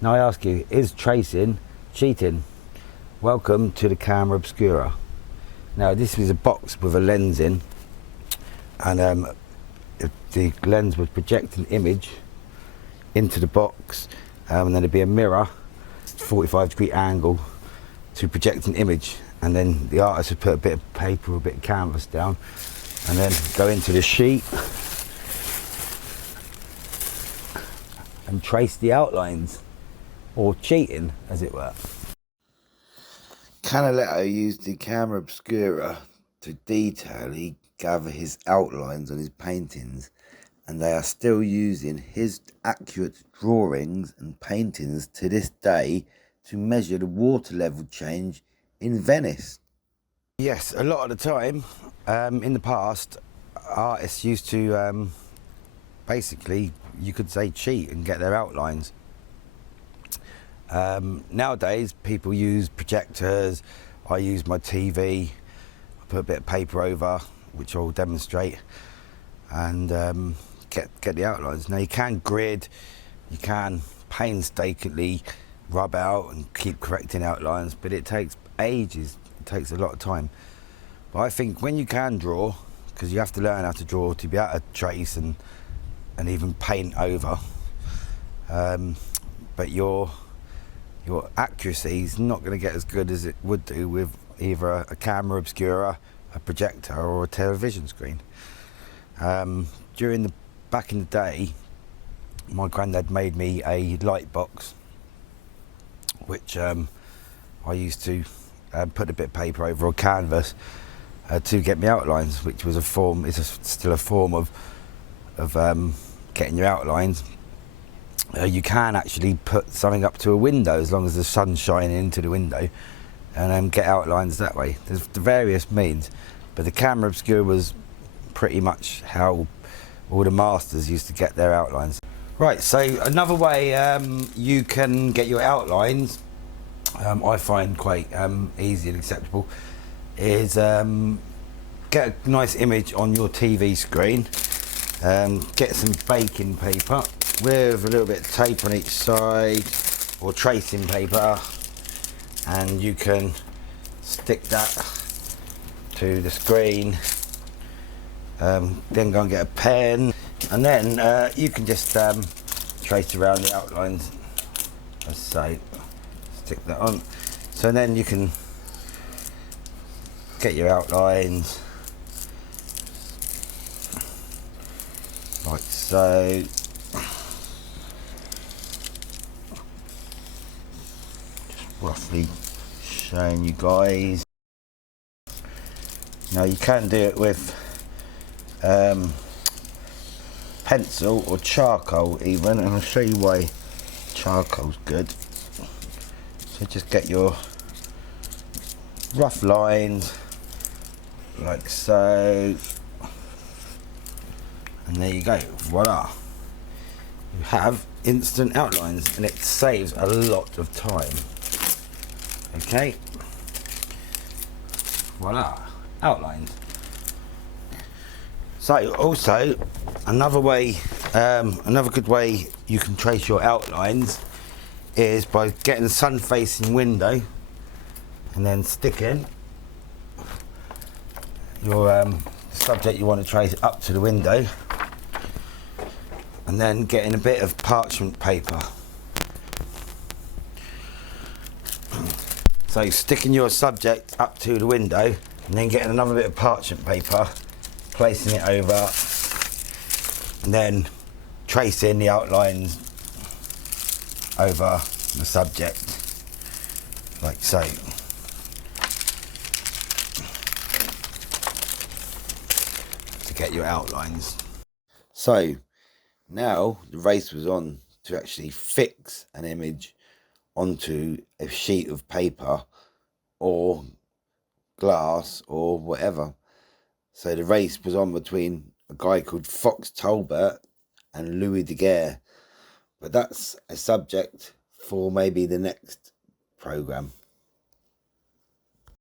Now I ask you, is tracing cheating? Welcome to the camera Obscura. Now this is a box with a lens in, and the lens would project an image into the box, and then there'd be a mirror, 45-degree angle to project an image, and then the artist would put a bit of paper or a bit of canvas down and then go into the sheet and trace the outlines, or cheating as it were. Canaletto used the camera Obscura to detailedly gather his outlines on his paintings, and they are still using his accurate drawings and paintings to this day to measure the water level change in Venice. Yes, a lot of the time, in the past, artists used to basically, you could say, cheat and get their outlines. Nowadays, people use projectors. I use my TV, I put a bit of paper over, which I'll demonstrate, and get the outlines. Now you can grid, you can painstakingly rub out and keep correcting outlines, but it takes ages. It takes a lot of time. But I think when you can draw, because you have to learn how to draw to be able to trace and even paint over, but your accuracy is not going to get as good as it would do with either a camera Obscura, a projector, or a television screen. Back in the day, my granddad made me a light box, which I used to put a bit of paper over or canvas to get me outlines, which was still a form of getting your outlines. You can actually put something up to a window as long as the sun's shining into the window, and get outlines that way. There's the various means, but the camera Obscura was pretty much how all the masters used to get their outlines. Right, so another way you can get your outlines, I find quite easy and acceptable, is get a nice image on your TV screen, get some baking paper with a little bit of tape on each side, or tracing paper, and you can stick that to the screen, then go and get a pen, and then you can just trace around the outlines, as I say, stick that on. So then you can get your outlines like so. Just roughly showing you guys. Now you can do it with pencil or charcoal even, and I'll show you why charcoal's good. So just get your rough lines like so, and there you go, voila, you have instant outlines, and it saves a lot of time. Okay, voila, outlines. So also another good way you can trace your outlines is by getting a sun facing window and then sticking your subject you want to trace up to the window, and then getting a bit of parchment paper. So sticking your subject up to the window and then getting another bit of parchment paper, placing it over, and then tracing the outlines over the subject like so. To get your outlines. So now the race was on to actually fix an image onto a sheet of paper or glass or whatever. So the race was on between a guy called Fox Talbot and Louis Daguerre. But that's a subject for maybe the next programme.